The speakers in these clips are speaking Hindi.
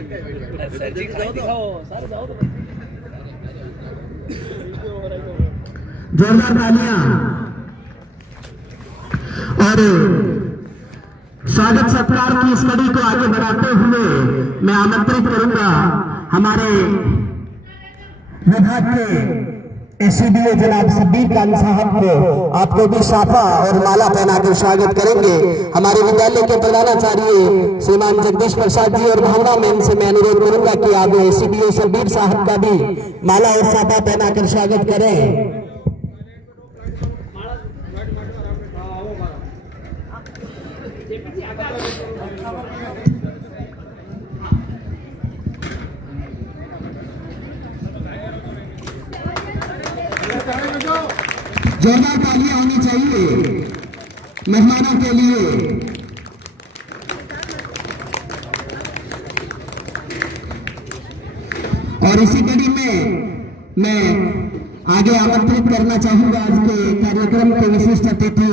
जोरदार तालियां और स्वागत सत्कार की इस कड़ी को आगे बढ़ाते हुए मैं आमंत्रित करूंगा हमारे विभाग के एसीडीओ जनाब शब्बीर खान साहब को। आपको भी साफा और माला पहनाकर स्वागत करेंगे। हमारे विद्यालय के प्रधानाचार्य श्रीमान जगदीश प्रसाद जी और भावना मैम से मैं अनुरोध करूंगा कि आप एसीडीओ शब्बीर साहब का भी माला और साफा पहनाकर स्वागत करें। जोरदार तालियां होनी चाहिए मेहमानों के लिए। और इसी कड़ी में मैं आगे आमंत्रित करना चाहूंगा आज के कार्यक्रम के विशिष्ट अतिथि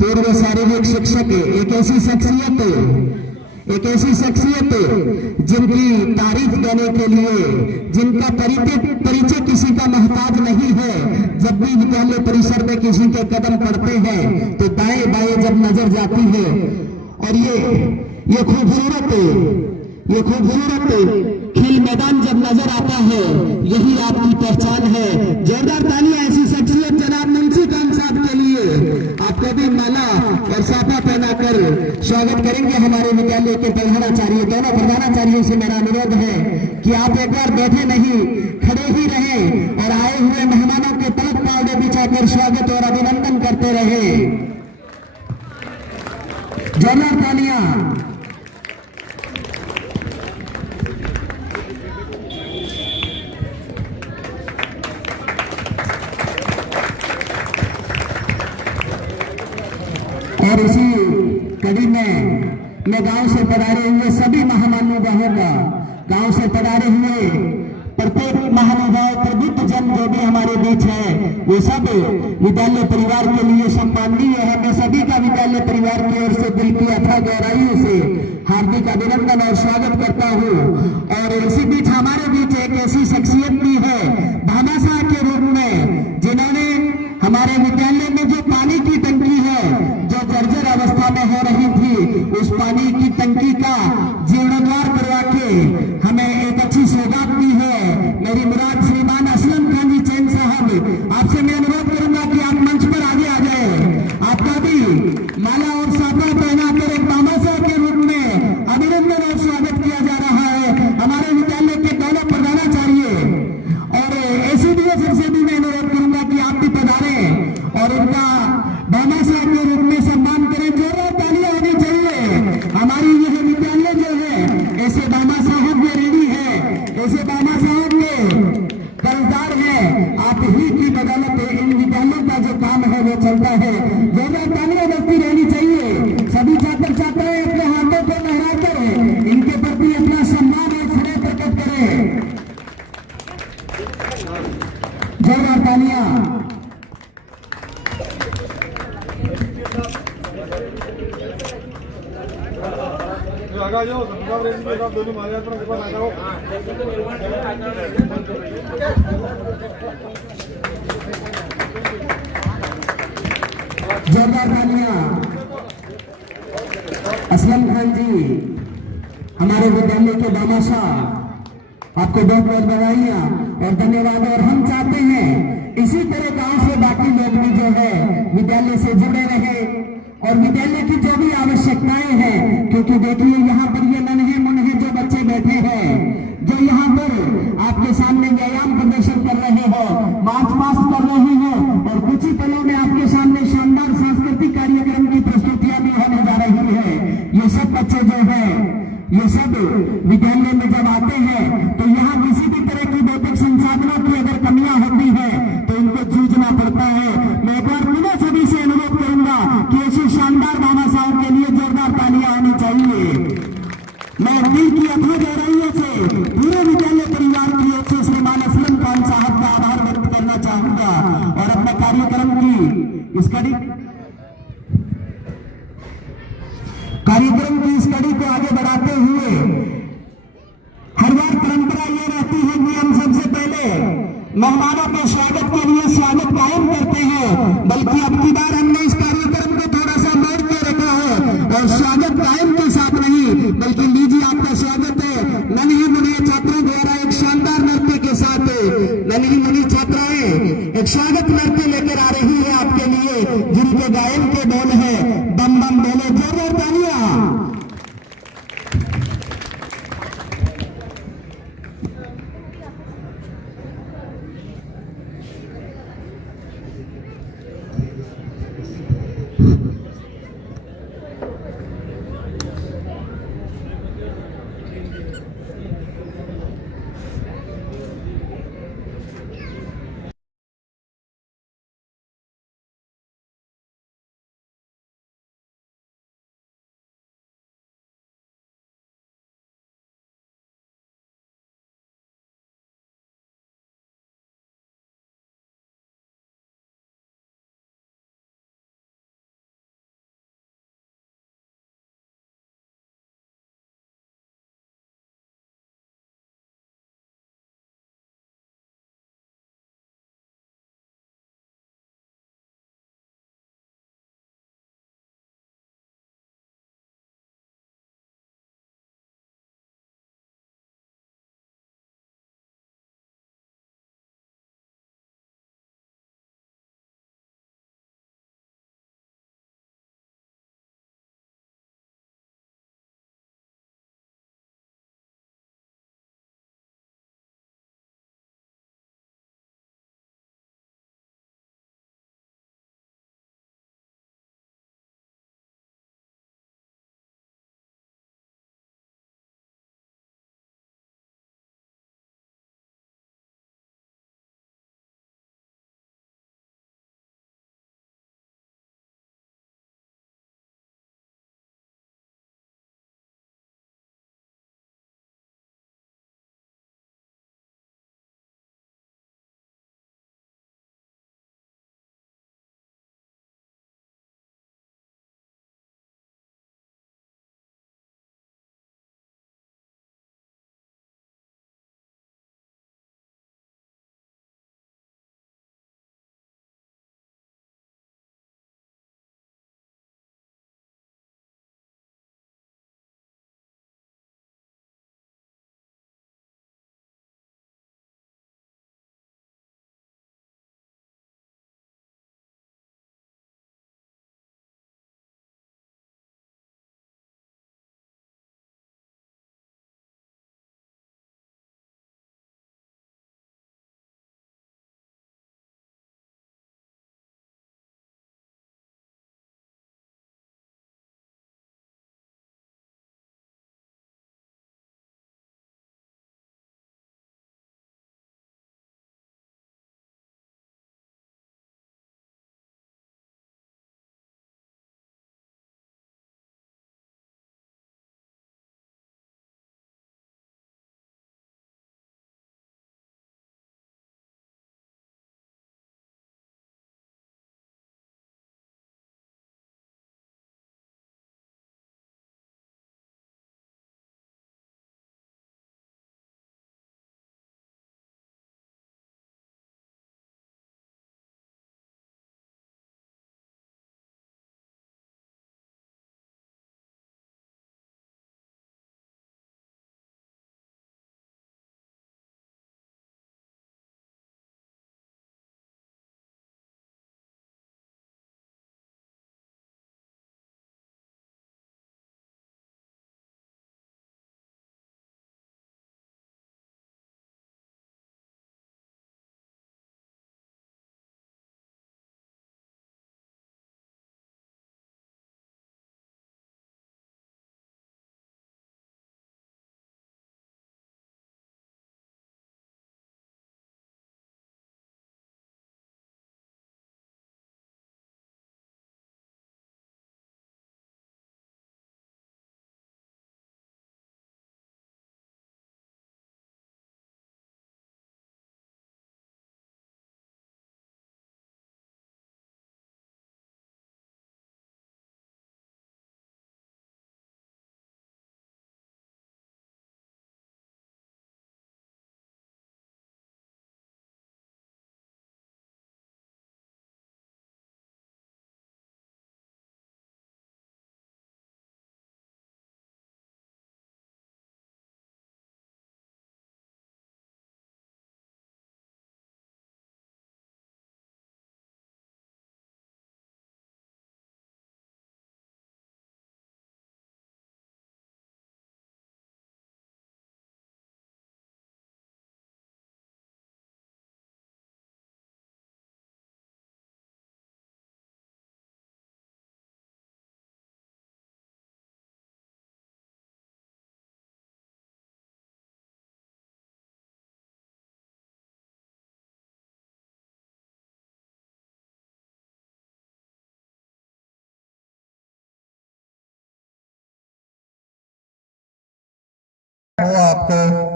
पूर्व शारीरिक शिक्षक, एक ऐसी शख्सियत जिनकी तारीफ देने के लिए, जिनका परिचय किसी का मोहताज नहीं है। जब भी विद्यालय परिसर में किसी के कदम पड़ते हैं तो दाएं बाएं जब नजर जाती है और ये खूबसूरत खेल मैदान जब नजर आता है, यही आपकी पहचान है। जोरदार तालियां ऐसी शख्सियत जनाब मुंशी खान साहब के लिए। आपको भी माला और साफा पहनाकर स्वागत करेंगे हमारे विद्यालय के प्रधानाचार्य। दोनों प्रधानाचार्यों से मेरा अनुरोध है कि आप एक बार बैठे नहीं, खड़े ही रहें और आए हुए मेहमानों के तलक पावड़े बिछाकर स्वागत और अभिनंदन करते रहे। जोरदार तालियां। और इसी कड़ी में मैं गांव से पधारे हुए सभी महानुभावों का, गांव से पधारे हुए प्रत्येक महानुभाव प्रबुद्ध जन जो भी हमारे बीच है, वो सब विद्यालय परिवार के लिए सम्माननीय है। मैं सभी का विद्यालय परिवार की ओर से दिल की अथाह गहराइयों से हार्दिक अभिनंदन और स्वागत करता हूँ। और इसी बीच हमारे बीच एक ऐसी शख्सियत भी है भामाशाह के रूप में, जिन्होंने हमारे विद्यालय में जो पानी की टंकी है जो जर्जर अवस्था में हो रही थी, उस पानी की टंकी का जीर्णोद्धार करवा के हमें एक अच्छी सौगात दी है। मेरी मुराद श्रीमान असलम खान जी चैन साहब, आपसे मैं अनुरोध करूंगा कि आप मंच पर आगे आ जाए। आपका भी माला और साफा पहनाकर एक भामाशाह के रूप में अभिनंदन और स्वागत किया जा रहा है। हमारे विद्यालय के दोनों प्रधानाचार्य और एसीडीओ सर से भी मैं अनुरोध करूंगा कि आप भी पधारें और उनका भामाशाह के रूप में सम्मान करें। जोरदार तालियां होनी चाहिए। हमारी यह विद्यालय जो है ऐसे भामाशाह के रेडी है, ऐसे भामाशाह के कर्जदार है। आप ही की बदौलत इन विद्यालयों का जो काम है वो चलता है। जोरदार तालियां बजती रहनी चाहिए। सभी छात्र छात्राएं अपने हाथों को लहराकर इनके प्रति अपना सम्मान और स्नेह प्रकट करें। जोरदार तालियां। आगा जाओ, सब रेडी पे आप दोनों मारे पर ऊपर आ जाओ। जोरदार तालियां। असलम खान जी हमारे विद्यालय के भामाशाह, आपको बहुत बहुत बधाइयां और धन्यवाद। और हम चाहते हैं इसी तरह गांव से बाकी लोग भी जो है विद्यालय से जुड़े रहे और विद्यालय की जो भी आवश्यकताएं हैं, क्योंकि देखिए यहाँ पर ये नन्हे मुन्हे जो बच्चे बैठे हैं, जो यहाँ पर आपके सामने व्यायाम प्रदर्शन कर रहे हो, मार्च पास्ट कर रहे हो और कुछ ही पलों में आपके सामने शानदार सांस्कृतिक कार्यक्रम की प्रस्तुतियां भी होने जा रही है। ये सब बच्चे जो है, ये सब विद्यालय में जब आते हैं तो यहाँ किसी भी तरह की भौतिक संसाधनों की अगर कमियां होती है तो इनको जूझना पड़ता है। मैं एक बार पुनः सभी से अनुरोध करूंगा कि ऐसी शानदार भामाशाहों के लिए जोरदार तालियां होनी चाहिए। मैं दिल की अथाह गहराइयों से पूरे विद्यालय परिवार की ओर से श्रीमान असलम खान साहब का आभार व्यक्त करना चाहूंगा और अपने कार्यक्रम की इस कड़ी को आगे बढ़ाते हुए एक स्वागत नृत्य लेकर आ रही है आपके लिए, जिनके गायन के बोल है बम बम बोले, जोरदार तालियां।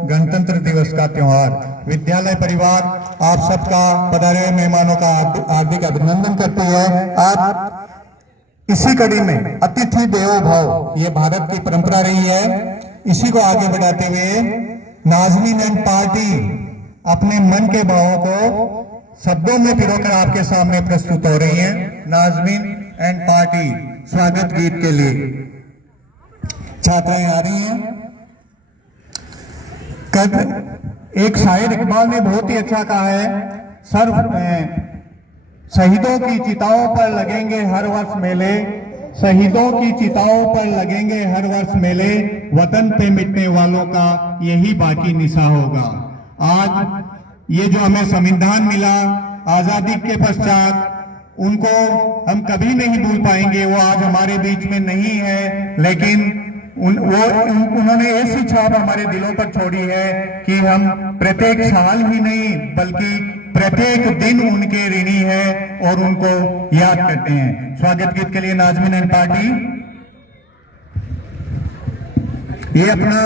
गणतंत्र दिवस का त्योहार। विद्यालय परिवार आप सबका पधारे हुए मेहमानों का हार्दिक अभिनंदन करती है। आप इसी कड़ी में अतिथि देवो भव, ये भारत की परंपरा रही है, इसी को आगे बढ़ाते हुए नाज़मीन एंड पार्टी अपने मन के भावों को शब्दों में पिरोकर आपके सामने प्रस्तुत हो रही हैं। नाज़मीन एंड पार्टी स्वागत गीत के लिए छात्राएं आ रही हैं। एक शायर इकबाल ने बहुत ही अच्छा कहा है, शहीदों की चिताओं पर लगेंगे हर वर्ष मेले, शहीदों की चिताओं पर लगेंगे हर वर्ष मेले, वतन पे मिटने वालों का यही बाकी निशा होगा। आज ये जो हमें संविधान मिला आजादी के पश्चात, उनको हम कभी नहीं भूल पाएंगे। वो आज हमारे बीच में नहीं है, लेकिन उन्होंने ऐसी छाप हमारे दिलों पर छोड़ी है कि हम प्रत्येक साल ही नहीं बल्कि प्रत्येक दिन उनके ऋणी है और उनको याद करते हैं। स्वागत गीत के लिए नाज़मीन एंड पार्टी। ये अपना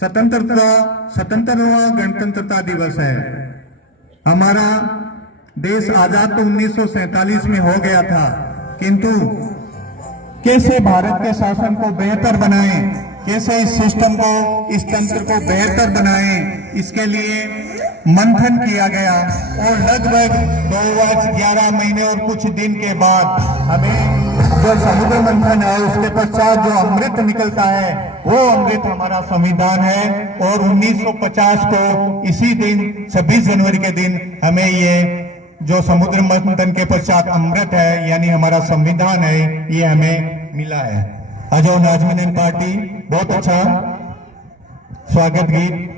77वां गणतंत्रता दिवस है। हमारा देश आजाद तो 1947 में हो गया था, किंतु कैसे भारत के शासन को बेहतर बनाएं, कैसे इस सिस्टम को, इस तंत्र को बेहतर बनाएं, इसके लिए मंथन किया गया और लगभग 2 वर्ष 11 महीने और कुछ दिन के बाद हमें जो समुद्र मंथन है उसके पश्चात जो अमृत निकलता है वो अमृत हमारा संविधान है। और 1950 को इसी दिन 26 जनवरी के दिन हमें ये जो समुद्र मंथन के पश्चात अमृत है यानी हमारा संविधान है, ये हमें मिला है। आ जाओ नाज़मीन एंड पार्टी, बहुत अच्छा स्वागत गीत।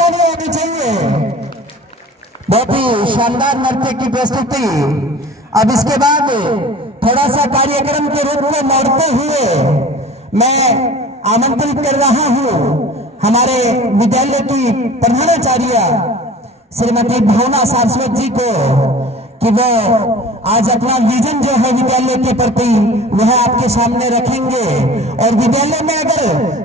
होनी चाहिए। बहुत ही शानदार नृत्य की प्रस्तुति। अब इसके बाद थोड़ा सा कार्यक्रम के रूप में मोड़ते हुए मैं आमंत्रित कर रहा हूं हमारे विद्यालय की प्रधानाचार्य श्रीमती भावना सारस्वत जी को कि वो आज अपना विजन जो है विद्यालय के प्रति वह आपके सामने रखेंगे और विद्यालय में अगर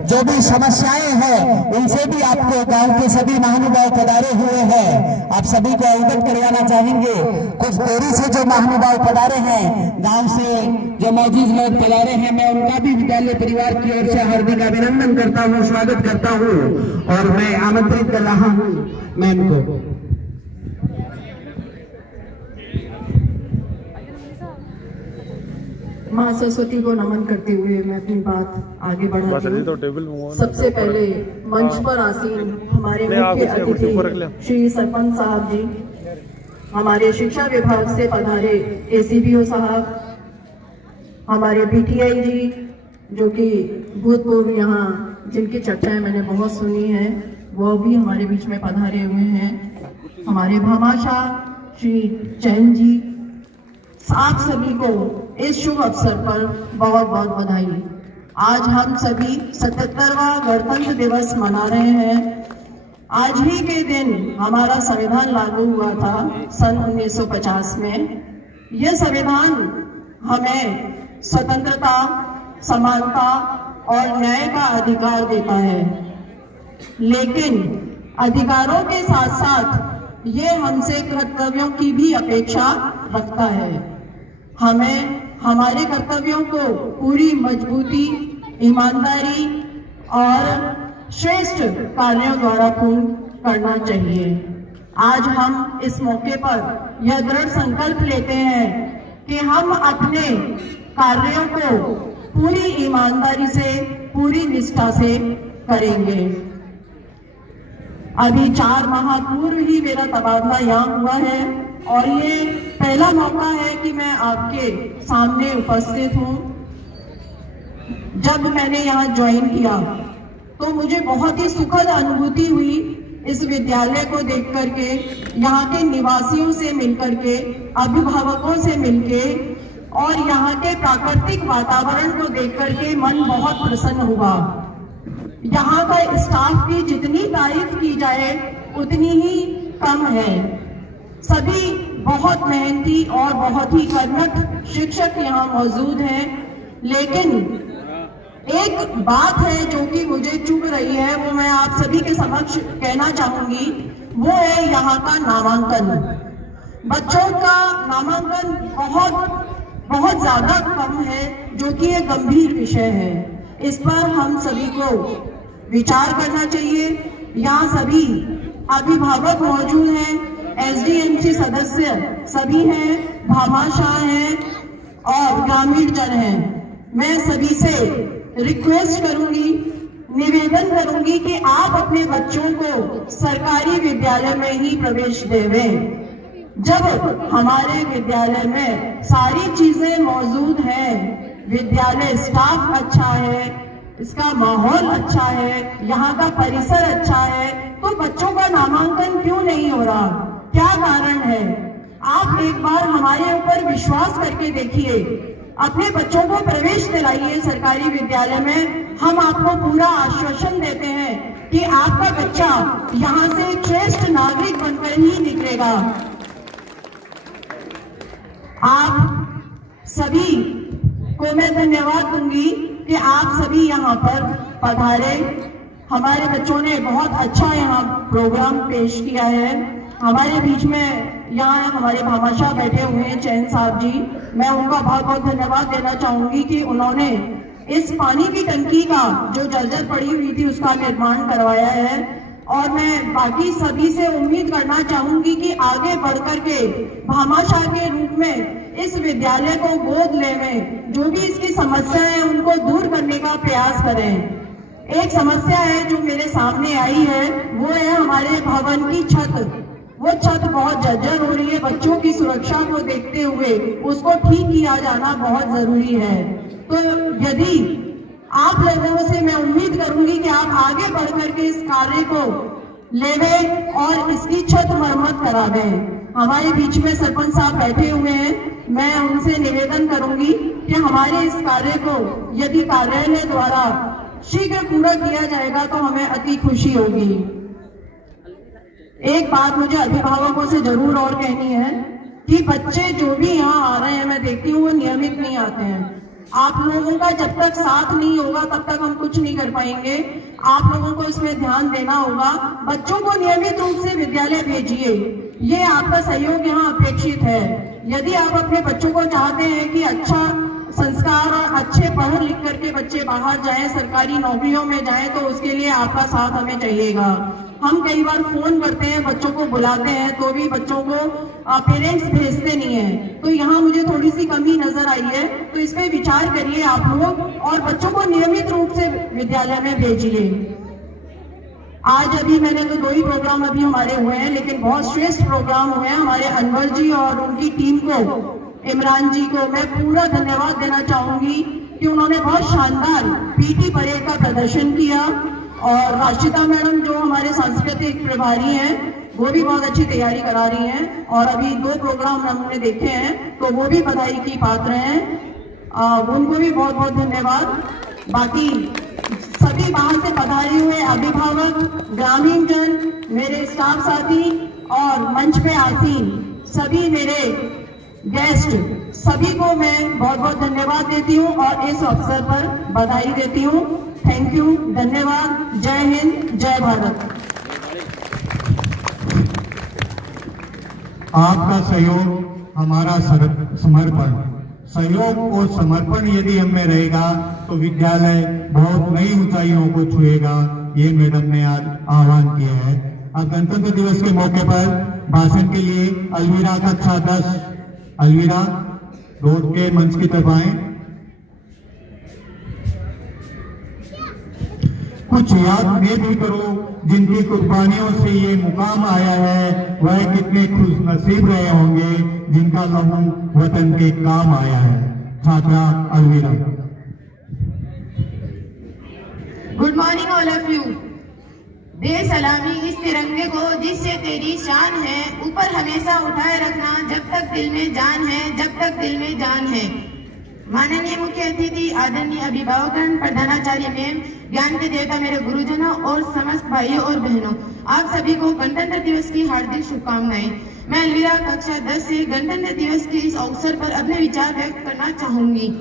जो भी समस्याएं हैं उनसे भी आपको गांव के सभी महानुभाव पधारे हुए हैं, आप सभी को अवगत करवाना चाहेंगे। कुछ देरी से जो महानुभाव पधारे हैं, गांव से जो मौजूद लोग पधारे हैं, मैं उनका भी विद्यालय परिवार की ओर से हार्दिक अभिनंदन करता हूँ, स्वागत करता हूँ और मैं आमंत्रित कर रहा हूँ मैम को। माँ सरस्वती को नमन करते हुए मैं अपनी बात आगे बढ़ाती हूँ। तो टेबल में सबसे पहले मंच पर आसीन हमारे मुख्य अतिथि श्री सरपंच साहब जी, हमारे शिक्षा विभाग से पधारे एसीपीओ साहब, हमारे पीटीआई जी जो कि भूतपूर्व यहाँ जिनकी चर्चाएं मैंने बहुत सुनी है, वो भी हमारे बीच में पधारे हुए हैं, हमारे भामाशाह श्री जैन जी, आप सभी को इस शुभ अवसर पर बहुत बहुत बधाई। आज हम सभी 77वां गणतंत्र दिवस मना रहे हैं। आज ही के दिन हमारा संविधान लागू हुआ था सन 1950 में। यह संविधान हमें स्वतंत्रता, समानता और न्याय का अधिकार देता है, लेकिन अधिकारों के साथ साथ ये हमसे कर्तव्यों की भी अपेक्षा रखता है। हमें हमारे कर्तव्यों को पूरी मजबूती, ईमानदारी और श्रेष्ठ कार्यों द्वारा पूर्ण करना चाहिए। आज हम इस मौके पर यह दृढ़ संकल्प लेते हैं कि हम अपने कार्यों को पूरी ईमानदारी से, पूरी निष्ठा से करेंगे। अभी 4 माह पूर्व ही मेरा तबादला यहाँ हुआ है और ये पहला मौका है कि मैं आपके सामने उपस्थित हूँ। जब मैंने यहाँ ज्वाइन किया तो मुझे बहुत ही सुखद अनुभूति हुई इस विद्यालय को देख करके, यहाँ के निवासियों से मिलकर के, अभिभावकों से मिलके और यहाँ के प्राकृतिक वातावरण को देख करके मन बहुत प्रसन्न हुआ। यहाँ का स्टाफ की जितनी तारीफ की जाए उतनी ही कम है। सभी बहुत मेहनती और बहुत ही कर्मठ शिक्षक यहाँ मौजूद हैं, लेकिन एक बात है जो कि मुझे चुभ रही है, वो मैं आप सभी के समक्ष कहना चाहूंगी। वो है यहाँ का नामांकन। बच्चों का नामांकन बहुत ज्यादा कम है, जो कि एक गंभीर विषय है। इस पर हम सभी को विचार करना चाहिए। यहाँ सभी अभिभावक मौजूद हैं, एसडीएमसी सदस्य सभी हैं, भामाशाह हैं और ग्रामीण जन हैं। मैं सभी से रिक्वेस्ट करूंगी, निवेदन करूंगी कि आप अपने बच्चों को सरकारी विद्यालय में ही प्रवेश देवें। जब हमारे विद्यालय में सारी चीजें मौजूद हैं, विद्यालय स्टाफ अच्छा है, इसका माहौल अच्छा है, यहाँ का परिसर अच्छा है, तो बच्चों का नामांकन क्यों नहीं हो रहा? क्या कारण है? आप एक बार हमारे ऊपर विश्वास करके देखिए, अपने बच्चों को प्रवेश दिलाइए सरकारी विद्यालय में। हम आपको पूरा आश्वासन देते हैं कि आपका बच्चा यहाँ से एक श्रेष्ठ नागरिक बनकर ही निकलेगा। आप सभी को मैं धन्यवाद दूंगी कि आप सभी यहाँ पर पधारे। हमारे बच्चों ने बहुत अच्छा यहाँ प्रोग्राम पेश किया है। हमारे बीच में यहाँ हमारे भामाशाह बैठे हुए हैं, चैन साहब जी, मैं उनका बहुत बहुत धन्यवाद देना चाहूंगी कि उन्होंने इस पानी की टंकी का जो जर्जर पड़ी हुई थी उसका निर्माण करवाया है। और मैं बाकी सभी से उम्मीद करना चाहूंगी कि आगे बढ़कर के भामाशाह के रूप में इस विद्यालय को गोद लेवें, जो भी इसकी समस्याएं हैं उनको दूर करने का प्रयास करें। एक समस्या है जो मेरे सामने आई है, वो है हमारे भवन की छत। वो छत बहुत जर्जर हो रही है। बच्चों की सुरक्षा को देखते हुए उसको ठीक किया जाना बहुत जरूरी है। तो यदि आप लोगों से मैं उम्मीद करूंगी कि आप आगे बढ़कर के इस कार्य को लेवें और इसकी छत मरम्मत करा दें। हमारे बीच में सरपंच साहब बैठे हुए हैं, मैं उनसे निवेदन करूंगी कि हमारे इस कार्य को यदि कार्यालय द्वारा शीघ्र पूरा किया जाएगा तो हमें अति खुशी होगी। एक बात मुझे अभिभावकों से जरूर और कहनी है कि बच्चे जो भी यहाँ आ रहे हैं, मैं देखती हूँ वो नियमित नहीं आते हैं। आप लोगों का जब तक साथ नहीं होगा तब तक हम कुछ नहीं कर पाएंगे। आप लोगों को इसमें ध्यान देना होगा। बच्चों को नियमित रूप से विद्यालय भेजिए, ये आपका सहयोग यहाँ अपेक्षित है। यदि आप अपने बच्चों को चाहते हैं कि अच्छा संस्कार और अच्छे पढ़ लिख करके बच्चे बाहर जाएं, सरकारी नौकरियों में जाएं, तो उसके लिए आपका साथ हमें चाहिएगा। हम कई बार फोन करते हैं, बच्चों को बुलाते हैं, तो भी बच्चों को पेरेंट्स भेजते नहीं है। तो यहाँ मुझे थोड़ी सी कमी नजर आई है, तो इस पे विचार करिए आप लोग और बच्चों को नियमित रूप से विद्यालय में भेजिए। आज अभी मैंने तो 2 ही प्रोग्राम अभी हमारे हुए हैं, लेकिन बहुत श्रेष्ठ प्रोग्राम हुए हैं। हमारे अनवर जी और उनकी टीम को, इमरान जी को मैं पूरा धन्यवाद देना चाहूंगी कि उन्होंने बहुत शानदार पीटी परेड का प्रदर्शन किया। और राशिता मैडम जो हमारे सांस्कृतिक प्रभारी हैं, वो भी बहुत अच्छी तैयारी करा रही हैं और अभी 2 प्रोग्राम हमने देखे हैं, तो वो भी बधाई की पात्र हैं। उनको भी बहुत बहुत धन्यवाद। बाकी सभी बाहर से पधारे हुए अभिभावक, ग्रामीण जन, मेरे स्टाफ साथी और मंच पे आसीन सभी मेरे गेस्ट, सभी को मैं बहुत बहुत धन्यवाद देती हूँ और इस अवसर पर बधाई देती हूँ। थैंक यू, धन्यवाद। जय हिंद, जय भारत। आपका सहयोग हमारा समर्पण, सहयोग और समर्पण यदि हम में रहेगा तो विद्यालय बहुत नई ऊंचाइयों को छुएगा। ये मैडम ने आज आह्वान किया है। अब गणतंत्र दिवस के मौके पर भाषण के लिए अलवीरा कक्षा 10, अलवीरा रोड के मंच की तरफ आए। कुछ याद में भी करो जिनकी कुर्बानियों से ये मुकाम आया है, वह कितने खुश नसीब रहे होंगे जिनका लहू वतन के काम आया है। छात्रा Alvira. Good morning all of you. दे सलामी इस तिरंगे को जिससे तेरी शान है, ऊपर हमेशा उठाए रखना जब तक दिल में जान है, जब तक दिल में जान है। माननीय मुख्य अतिथि, आदरणीय अभिभावकगण, प्रधानाचार्य मैम, ज्ञान के देवता मेरे गुरुजनों और समस्त भाइयों और बहनों, आप सभी को गणतंत्र दिवस की हार्दिक शुभकामनाएं। मैं अलवीरा कक्षा 10 से गणतंत्र दिवस के इस अवसर पर अपने विचार व्यक्त करना चाहूंगी।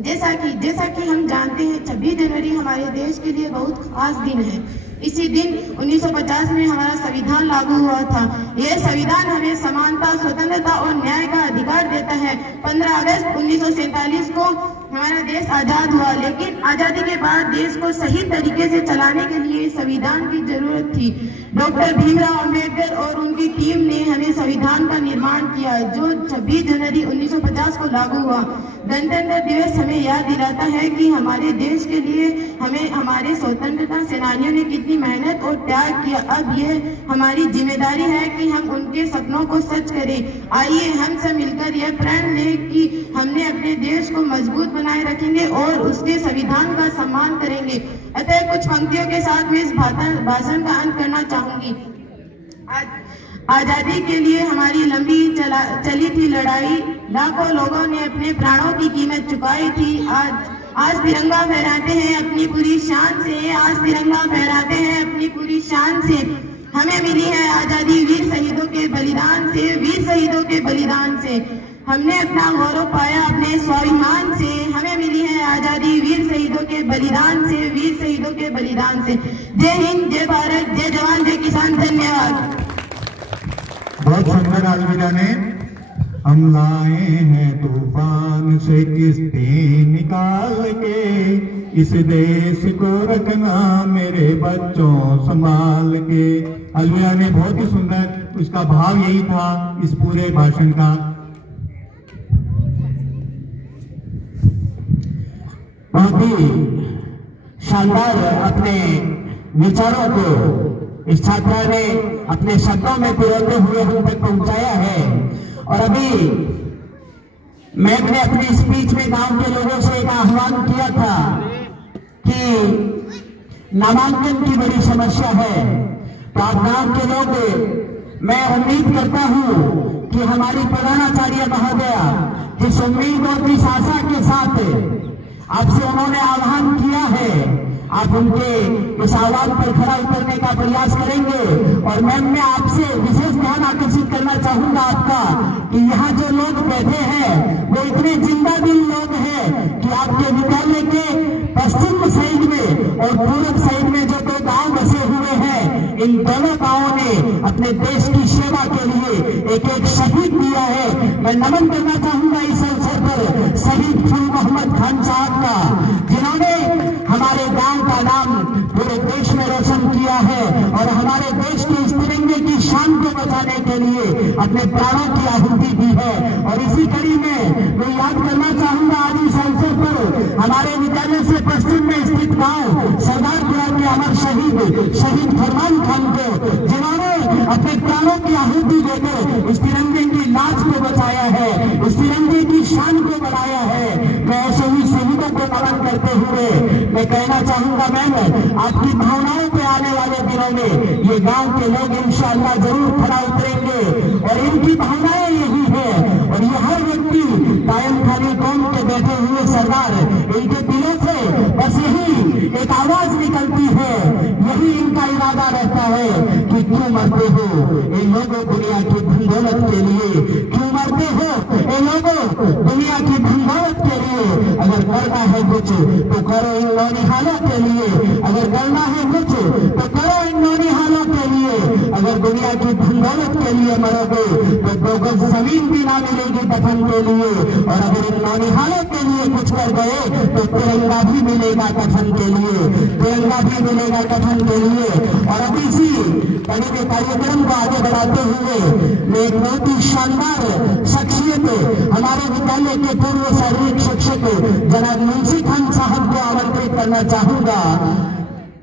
जैसा कि हम जानते हैं 26 जनवरी हमारे देश के लिए बहुत खास दिन है। इसी दिन 1950 में हमारा संविधान लागू हुआ था। यह संविधान हमें समानता, स्वतंत्रता और न्याय का अधिकार देता है। 15 अगस्त 1947 को हमारा देश आजाद हुआ, लेकिन आजादी के बाद देश को सही तरीके से चलाने के लिए संविधान की जरूरत थी। डॉक्टर भीमराव अंबेडकर और उनकी टीम ने हमें संविधान का निर्माण किया, जो 26 जनवरी 1950 को लागू हुआ। गणतंत्र दिवस हमें याद दिलाता है कि हमारे देश के लिए हमें हमारे स्वतंत्रता सेनानियों ने कितनी मेहनत और त्याग किया। अब यह हमारी जिम्मेदारी है कि हम उनके सपनों को सच करें। आइए हम सब मिलकर यह प्रण लें कि हमने अपने देश को मजबूत बनाए रखेंगे और उसके संविधान का सम्मान करेंगे। अतः कुछ पंक्तियों के साथ मैं इस भाषण का अंत करना चाहूंगी। आजादी के लिए हमारी लंबी चली थी लड़ाई, लाखों लोगों ने अपने प्राणों की कीमत चुकाई थी। आज तिरंगा फहराते हैं अपनी पूरी शान से, आज तिरंगा फहराते हैं अपनी पूरी शान से। हमें मिली है आजादी वीर शहीदों के बलिदान से, वीर शहीदों के बलिदान से। हमने अपना गौरव पाया अपने स्वाभिमान से। हमें मिली है आजादी वीर शहीदों के बलिदान से, वीर शहीदों के बलिदान से। जय हिंद, जय भारत, जय जवान, जय किसान। धन्यवाद। बहुत सुंदर अलवीरा ने। हम लाए हैं तूफान से किस्ती निकाल के, इस देश को रखना मेरे बच्चों संभाल के। अलवीरा ने बहुत ही सुंदर, उसका भाव यही था इस पूरे भाषण का। बहुत ही शानदार अपने विचारों को इस छात्रा ने अपने शब्दों में पिरोते हुए हम तक पहुंचाया है। और अभी मैंने अपनी स्पीच में गांव के लोगों से एक आह्वान किया था कि नामांकन की बड़ी समस्या है, तो आप गांव के लोग, मैं उम्मीद करता हूं कि हमारी प्रधानाचार्य महोदया जिस उम्मीद और जिस आशा के साथ आपसे उन्होंने आह्वान किया है, आप उनके इस आह्वान पर खरा उतरने का प्रयास करेंगे। और मैं आपसे विशेष ध्यान आकर्षित करना चाहूंगा आपका कि यहाँ जो लोग बैठे हैं वो इतने जिंदा दिल लोग हैं कि आपके विद्यालय के पश्चिम साइड में और पूर्व साइड में जो 2 गांव बसे हुए हैं, इन दोनों गांवों ने अपने देश की सेवा के लिए एक एक शहीद दिया है। मैं नमन करना चाहूंगा इस अवसर पर शहीद फूल मोहम्मद खान साहब का, जिन्होंने हमारे गांव का नाम पूरे देश में रोशन किया है और हमारे अपने प्राणों की आहुति दी है। और इसी कड़ी में मैं याद करना चाहूंगा आज इस अवसर पर हमारे विद्यालय से पश्चिम में स्थित गांव सरदारपुरा के अमर शहीद फरमान खान को, जिन्होंने अपने प्राणों की आहुति देकर इस तिरंगे की लाज को बचाया है, इस तिरंगे की शान को बढ़ाया है। मैं ऐसे ही शहीदों को नमन करते हुए मैं कहना चाहूंगा मैम, आपकी भावनाओं पे आने वाले दिनों में ये गांव के लोग इंशाअल्लाह जरूर खड़ा उतरेंगे और इनकी भावनाएं यही है। और ये हर व्यक्ति कायम खानी कौम के बैठे हुए सरदार, इनके दिलों से बस यही एक आवाज निकलती है, यही इनका इरादा रहता है कि क्यों मरते हो इन लोगों दुनिया की धन दौलत के लिए, क्यों मरते हो इन लोगों दुनिया की धन दौलत के लिए। अगर करना है कुछ तो करो इन नौनिहालों के लिए, अगर करना है कुछ तो करो इन नौनिहालों के लिए। अगर दुनिया की धन दौलत के लिए मरोगे तो 2 गज जमीन भी ना मिलेगी दफन के लिए। और अगर इन नौनिहालों के लिए कुछ कर गए तो तिरंगा भी मिलेगा कफन के लिए, तिरंगा भी मिलेगा कफन के लिए। और अब इसी कड़ी के कार्यक्रम को आगे बढ़ाते हुए मैं एक बहुत ही शानदार शख्सियत हमारे विद्यालय के पूर्व शारीरिक शिक्षक जनाब मुंशी खान साहब को आमंत्रित करना चाहूंगा,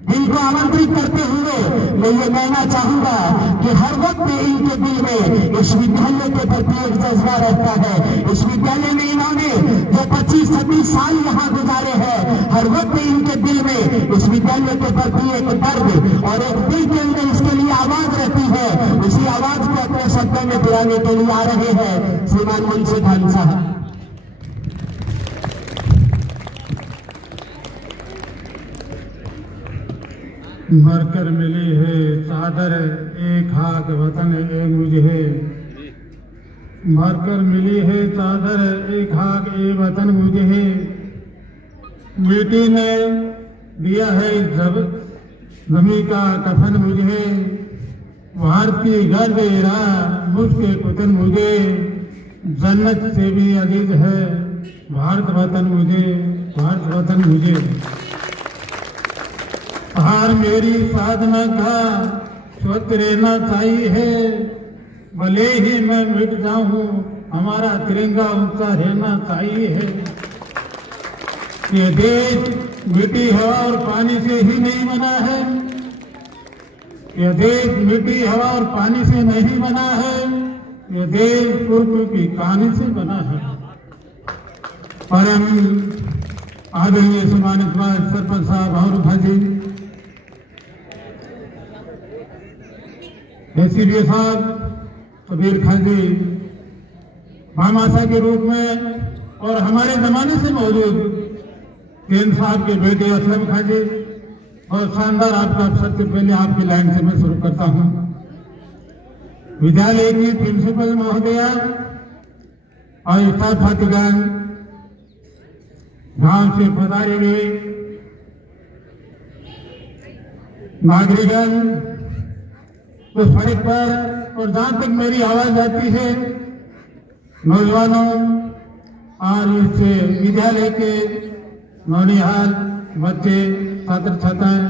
जिनको आमंत्रित करते हुए मैं ये कहना चाहूंगा कि हर वक्त इनके दिल में इस विद्यालय के प्रति एक जज्बा रहता है। इस विद्यालय में इन्होंने जो 25-26 साल यहाँ गुजारे हैं, हर वक्त इनके दिल में इस विद्यालय के प्रति एक दर्द और एक दिल के अंदर इसके लिए आवाज रहती है। उसी आवाज को अपने शब्दों में बुलाने के लिए आ रहे हैं श्रीमान मुंशी खान साहब। मरकर मिली है चादर एक खाक वतन ए मुझे, मरकर मिली है चादर एक खाक ए वतन मुझे। मिट्टी ने दिया है जब जमी का कफन मुझे, भारती गर्देरा मुझके पुतन मुझे। जन्नत से भी अजीज है भारत वतन मुझे, भारत वतन मुझे। हार मेरी साधना का स्वत रहना चाहिए, भले ही मैं मिट जाऊं हमारा तिरंगा ऊंचा रहना चाहिए। ये देश मिट्टी हवा और पानी से ही नहीं बना है, ये देश मिट्टी हवा और पानी से नहीं बना है, ये देश पुरखों की कहानी से बना है। परम आदरणीय सम्मानित सरपंच साहब और भाजी, एसीडीओ साहब कबीर खान जी मामासा के रूप में और हमारे जमाने से मौजूद केंद्र साहब के बेटे असलम खान जी, और शानदार आपका सबसे पहले आपकी लाइन से मैं शुरू करता हूं। विद्यालय की प्रिंसिपल महोदया और स्टाफ साथीगण, गांव से पधारे हुए नागरिकगण, तो सड़क पर और जहां तक मेरी आवाज जाती है नौजवानों और इस विद्यालय के नौनिहाल बच्चे छात्र छात्राएं,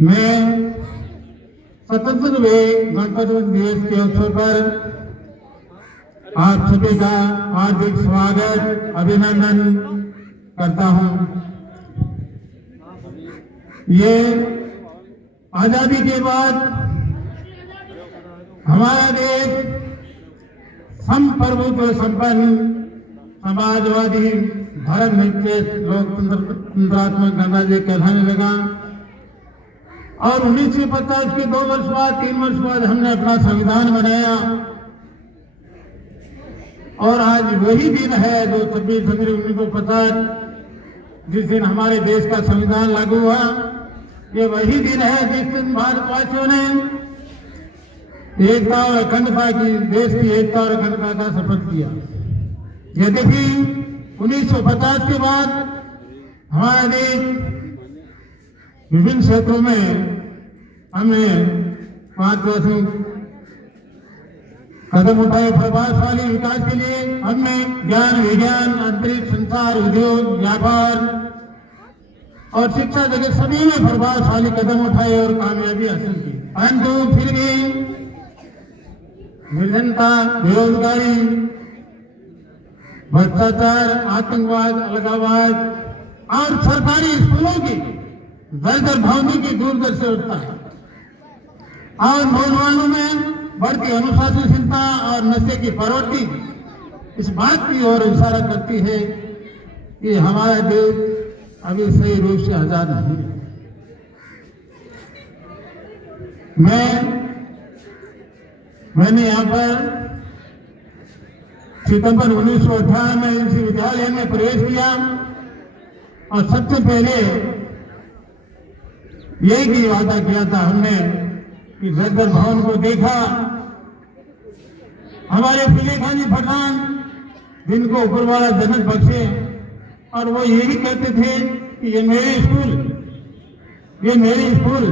मैं स्वतंत्रता गणतंत्र दिवस के अवसर पर आप सभी का हार्दिक स्वागत अभिनंदन करता हूं। ये आजादी के बाद हमारा देश संप्रभुत्व संपन्न समाजवादी धर्मनिरपेक्ष लोकतंत्रात्मक गणराज्य कहलाने लगा। और 1950 के 2 वर्ष बाद 3 वर्ष बाद हमने अपना संविधान बनाया। और आज वही दिन है जो 26 जनवरी 1950 जिस दिन हमारे देश का संविधान लागू हुआ। ये वही दिन है जिस दिन भारतवासियों ने एकता और अखंडता की, देश की एकता और अखंडता का शपथ किया। यद्यपि 1950 के बाद हमारा देश विभिन्न क्षेत्रों में हमने 5 वर्षों कदम उठाए प्रभावशाली विकास के लिए। हमने ज्ञान, विज्ञान, अंतरिक्ष, संचार, उद्योग, व्यापार और शिक्षा जगत सभी में प्रभावशाली कदम उठाए और कामयाबी हासिल की। परंतु फिर भी निर्धनता, बेरोजगारी, भ्रष्टाचार, आतंकवाद, अलगाववाद और सरकारी स्कूलों की दरदर भावनी की दूर दर से उठता है और नौजवानों में बढ़ती अनुशासनहीनता और नशे की प्रवृत्ति इस बात की ओर इशारा करती है कि हमारा देश अभी सही रूप से आजाद नहीं है। मैंने यहाँ पर सितंबर 1958 में इस विद्यालय में प्रवेश किया और सबसे पहले यही वादा किया था हमने कि जगदल भवन को देखा। हमारे फूले खानी पठान जिनको ऊपर वाला जन्नत बख्शे, और वो ये भी कहते थे कि ये मेरे स्कूल, ये मेरी स्कूल।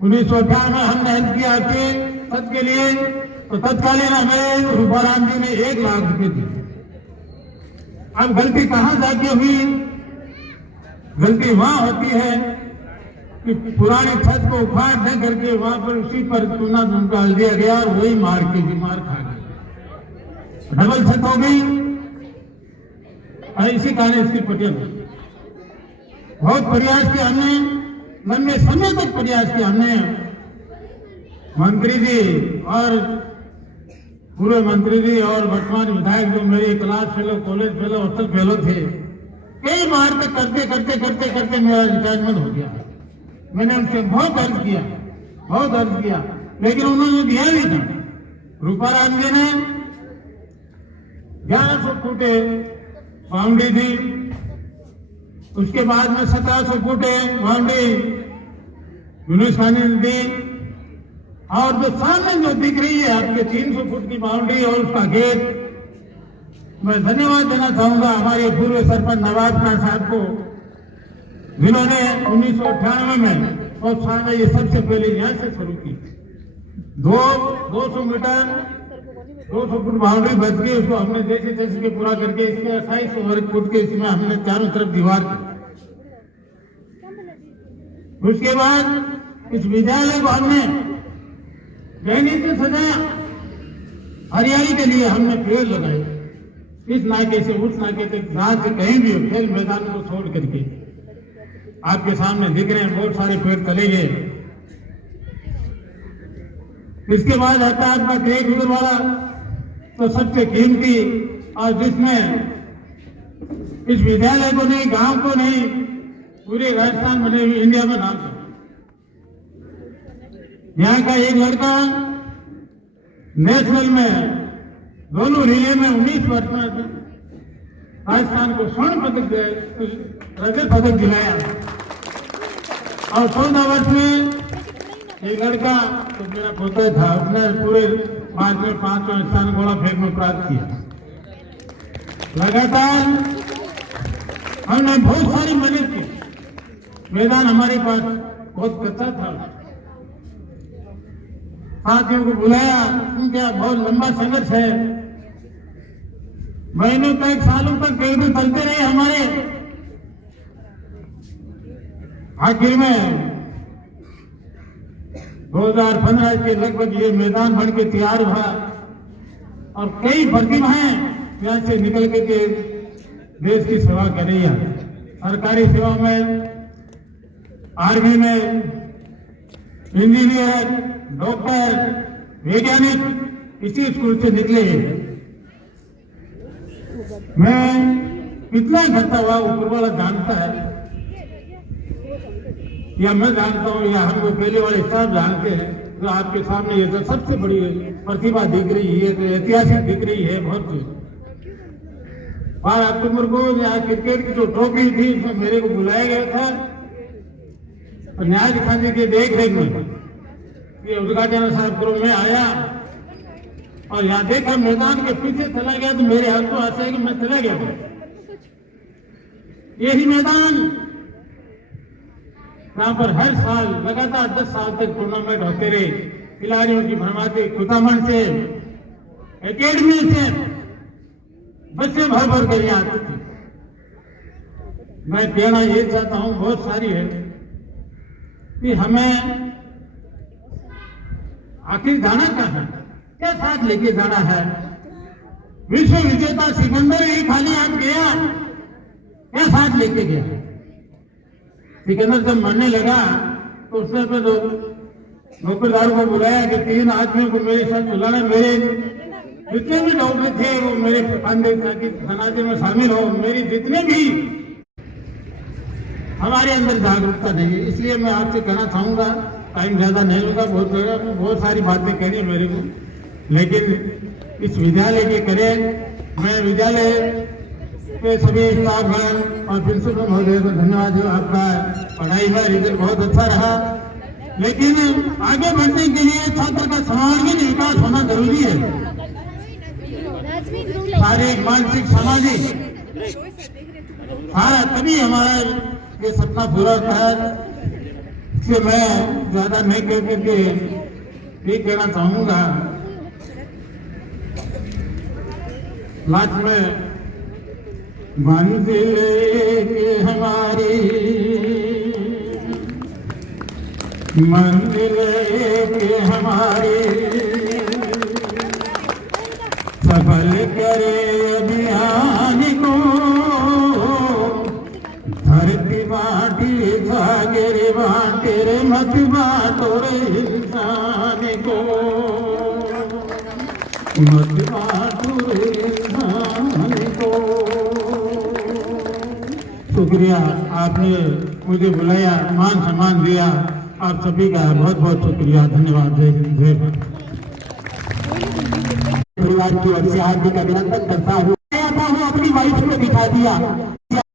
1958 में हमने हेल्प किया के पद के लिए, तो तत्कालीन हमें रूपाराम जी ने 1 लाख रुपए दिए। अब गलती कहां जाके हुई? गलती वहां होती है कि पुरानी छत को उखाड़ दे करके वहां पर उसी पर चूना डाल दिया गया और वही मार के बीमार खा गया, डबल छत हो गई। और इसी कारण इसकी पटेल बहुत प्रयास किया हमने, लंबे समय तक प्रयास किया हमने। मंत्री जी और पूर्व मंत्री जी और वर्तमान विधायक जो मेरे class fellow, college fellow, hostel fellow थे, कई बार तक करते करते करते करते मेरा रिटायरमेंट हो गया। मैंने उनसे बहुत अर्ज किया, लेकिन उन्होंने दिया नहीं था। रूपाराम जी ने 1100 फुटे बाउंड्री दी, उसके बाद में 1700 फुटे बाउंड्री यूनुस खानी ने दी, और जो सामने जो दिख रही है आपके 300 फुट की बाउंड्री और उसका गेट, मैं धन्यवाद देना चाहूंगा हमारे पूर्व सरपंच नवाज खान साहब को, जिन्होंने 1998 में और साल में ये सबसे पहले यहाँ से शुरू की। 200 मीटर 200 फुट बाउंड्री बच गई, उसको हमने जैसे तैसे के पूरा करके इसके 2800 वर्ग फुट के इसमें हमने चारों तरफ दीवार की। उसके बाद इस विद्यालय को हमने गहनी से सजाया, हरियाली के लिए हमने पेड़ लगाए, इस नाके से उस नाके तक, जहां से कहीं भी खेल मैदान को छोड़ करके आपके सामने दिख रहे हैं बहुत सारे पेड़ चले गए। इसके बाद आता है आपका टेक हुए वाला, तो सबसे कीमती और जिसमें इस विद्यालय को नहीं, गांव को नहीं, पूरे राजस्थान में नहीं, इंडिया में नाम था। यहाँ का एक लड़का नेशनल में दोनों रिले में 19 वर्ष में राजस्थान को स्वर्ण पदक, रजत पदक दिलाया, और 14 वर्ष में एक लड़का, तो मेरा पोता था, उसने पूरे 5वां स्थान गोला फेंक में प्राप्त किया। लगातार हमने बहुत सारी मेहनत की, मैदान हमारे पास बहुत कच्चा था, साथियों को बुलाया, क्योंकि बहुत लंबा संघर्ष है, महीनों तक, सालों तक पेड़ चलते रहे हमारे। आखिर में 2015 के लगभग ये मैदान बन के तैयार हुआ, और कई प्रतिभाएं यहाँ से निकल के देश की सेवा कर रही है। सरकारी सेवा में, आर्मी में, इंजीनियर, डॉक्टर, वैज्ञानिक इसी स्कूल से निकले हैं। मैं कितना घंटा हुआ ऊपर वाला जानता है, या मैं जानता हूं, या हमको पहले वाले स्टाफ जानते हैं, जो आपके सामने ये जो सबसे बड़ी प्रतिभा दिख रही है, तो ऐतिहासिक दिख रही है बहुत चीज। 12 अक्टूबर को यहाँ क्रिकेट की जो ट्रॉफी थी, उसमें मेरे को बुलाया गया था, और न्यायाधीश जी के देख रेख में ये उद्घाटन साहब ग्रुप में आया, और यहाँ देखा मैदान के पीछे चला गया, तो मेरे हाथ को आशा है कि मैं चला गया। यही मैदान जहां पर हर साल लगातार 10 साल तक टूर्नामेंट होते रहे, खिलाड़ियों की भरमाते कुतामन से, एकेडमी से बच्चे भर भर कर यहाँ आते थे। मैं कहना ये चाहता हूं, बहुत सारी है कि हमें आखिर जाना क्या है, क्या साथ लेके जाना है? विश्व विजेता सिकंदर ही खाली हाथ गया, क्या साथ लेके गया? सिकंदर जब मरने लगा तो उसने तो नौकरदार को बुलाया कि 3 आदमियों को मेरे साथ बुलाना, मेरे जितने भी लोग थे वो मेरे जनाजे में शामिल हो, मेरी जितने भी हमारे अंदर जागरूकता नहीं है। इसलिए मैं आपसे कहना चाहूंगा, टाइम ज्यादा नहीं होगा, बहुत सारी बातें कहनी है मेरे को, लेकिन इस विद्यालय के करें, मैं विद्यालय के सभी स्टाफगण और प्रिंसिपल महोदय को धन्यवाद दूं। आपका पढ़ाई में रिजल्ट बहुत अच्छा रहा, लेकिन आगे बढ़ने के लिए छात्र का सर्वांगीण विकास होना जरूरी है। शारीरिक, मानसिक, सामाजिक सारा तभी हमारा ये सपना पूरा होता है। इसलिए मैं ज्यादा नहीं कह करके ये कहना चाहूंगा, लास्ट में मंजिल के हमारी, मंजिल के हमारी, सफल करे अभियान को, धरती बाटी सागर बाटे रे, मत बाटो रे इंसान को, मत बाटो रे इंसान को। शुक्रिया, आपने मुझे बुलाया, मान सम्मान दिया, आप सभी का बहुत बहुत शुक्रिया, धन्यवाद। जय हिंद, जय भारत। परिवार की ओर से हार्दिक अभिनंदन करता हूँ। अपनी वाइफ को दिखा दिया।